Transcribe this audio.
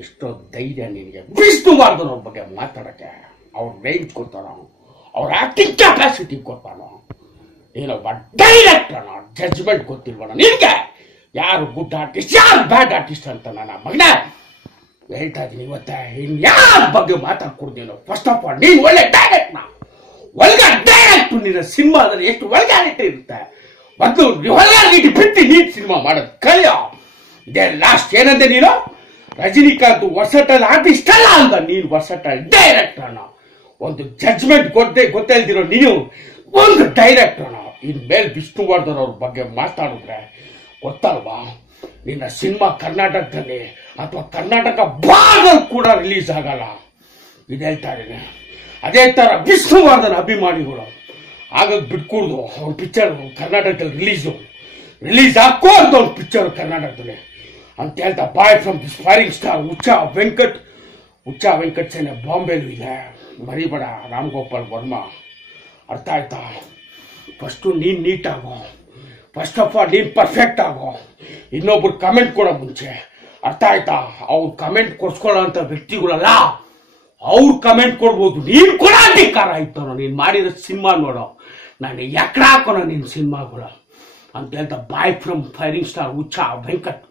ಎಷ್ಟೋ ಧೈರ್ಯ ನಿನಗೆ ವಿಷ್ಣುವರ್ಧನ್ ಅವ್ರ ಬಗ್ಗೆ ಮಾತಾಡಕ್ಕೆ. ಅವ್ರ ರೇಂಜ್ ಕೊಡ್ತಾನೋ, ಅವ್ರ ಆಕ್ಟಿಂಗ್ ಕೆಪಾಸಿಟಿ ಕೊಡ್ತಾನೋ. ನೀನೊಬ್ಬ ಡೈರೆಕ್ಟರ್, ಜಡ್ಜ್ಮೆಂಟ್ ಗೊತ್ತಿಲ್ವಣ ನಿನಗೆ? ಯಾರು ಗುಡ್ ಆರ್ಟಿಸ್ಟ್, ಯಾರು ಬ್ಯಾಡ್ ಆರ್ಟಿಸ್ಟ್ ಅಂತ ನನ್ನ ಮಗನ ಹೇಳ್ತಾ ಇದ್ದೀನಿ. ಇವತ್ತೆ ಇನ್ಯಾರ ಬಗ್ಗೆ ಮಾತಾಡ್ಕೊಡ್ತೀನಿ. ಫಸ್ಟ್ ಆಫ್ ಆಲ್ ನೀನು ಒಳ್ಳೆ ಡೈರೆಕ್ಟ್ನ, ಒಳಗ ಡೈರೆಕ್ಟ್. ನಿನ್ನ ಸಿನಿಮಾದಲ್ಲಿ ಎಷ್ಟು ಒಳಗಾರಿಟಿ ಇರುತ್ತೆ. ಮತ್ತು ಹೊರಗಾರಿಟಿ ಬಿಟ್ಟು ನೀಟ್ ಸಿನಿಮಾ ಮಾಡೋದು ಕಲಿಯೋ. ಇದೇ ಲಾಸ್ಟ್ ಏನಂದೆ ನೀನು? ರಜನಿಕಾಂತ್ ವರ್ಸಟೈಲ್ ಆರ್ಟಿಸ್ಟ್ ಅಲ್ಲ ಅಂದ, ನೀನು ವರ್ಸಟೈಲ್ ಡೈರೆಕ್ಟರ್ ಅಣ್ಣ. ಒಂದು ಜಡ್ಜ್ಮೆಂಟ್ ಗೊತ್ತೇ ಇಲ್ದಿರೋ ನೀನು ಒಂದು ಡೈರೆಕ್ಟರ್ ಅಣ್ಣ. ಇನ್ಮೇಲೆ ವಿಷ್ಣುವರ್ಧನ್ ಅವ್ರ ಬಗ್ಗೆ ಮಾತಾಡಿದ್ರೆ ಗೊತ್ತಲ್ವಾ, ನಿನ್ನ ಸಿನಿಮಾ ಕರ್ನಾಟಕದಲ್ಲಿ ಅಥವಾ ಕರ್ನಾಟಕ ಭಾಗದಲ್ಲಿ ಕೂಡ ರಿಲೀಸ್ ಆಗಲ್ಲ. ಇದು ಹೇಳ್ತಾ ಇದ್ದೀನಿ. ಅದೇ ತರ ವಿಷ್ಣುವರ್ಧನ್ ಅಭಿಮಾನಿಗಳು ಆಗಾಗ ಬಿಟ್ಕೊಡ್ದು ಅವ್ನ ಪಿಕ್ಚರ್ ಕರ್ನಾಟಕದಲ್ಲಿ ರಿಲೀಸ್ ಹಾಕೋದು ಅವ್ನ ಪಿಕ್ಚರ್ ಕರ್ನಾಟಕದಲ್ಲಿ ಅಂತ ಹೇಳ್ತಾ boy from this firing star ಉಚ್ಚಾ ವೆಂಕಟ್ ಸೇನೆ ಬಾಂಬೆಲೂ ಇದೆ, ಮರಿಬೇಡ. ರಾಮ್ ಗೋಪಾಲ್ ವರ್ಮಾ, ಅರ್ಥ ಆಯ್ತಾ? ಫಸ್ಟು ನೀನು ನೀಟಾಗೋ. ಫಸ್ಟ್ ಆಫ್ ಆಲ್ ನೀನು ಪರ್ಫೆಕ್ಟ್ ಆಗೋ. ಇನ್ನೊಬ್ರು ಕಮೆಂಟ್ ಕೊಡೋ ಮುಂಚೆ, ಅರ್ಥ ಆಯ್ತಾ? ಅವ್ರು ಕಮೆಂಟ್ ಕೊಡ್ಸ್ಕೊಳ್ಳೋ ಅಂತ ವ್ಯಕ್ತಿಗಳಲ್ಲ, ಅವ್ರು ಕಮೆಂಟ್ ಕೊಡ್ಬೋದು. ನೀನು ಕೂಡ ಅಧಿಕಾರ ಆಯ್ತು. ನೀನು ಮಾಡಿರೋ ಸಿನಿಮಾ ನೋಡೋ, ನಾನು ಎಕಡ ಹಾಕೋಣ ನಿನ್ನ ಸಿನಿಮಾಗಳು ಅಂತ ಹೇಳ್ತಾ ಬಾಯ್ ಫ್ರಮ್ ಫೈರಿಂಗ್ ಸ್ಟಾರ್ ಉಚ್ಚಾ ವೆಂಕಟ್.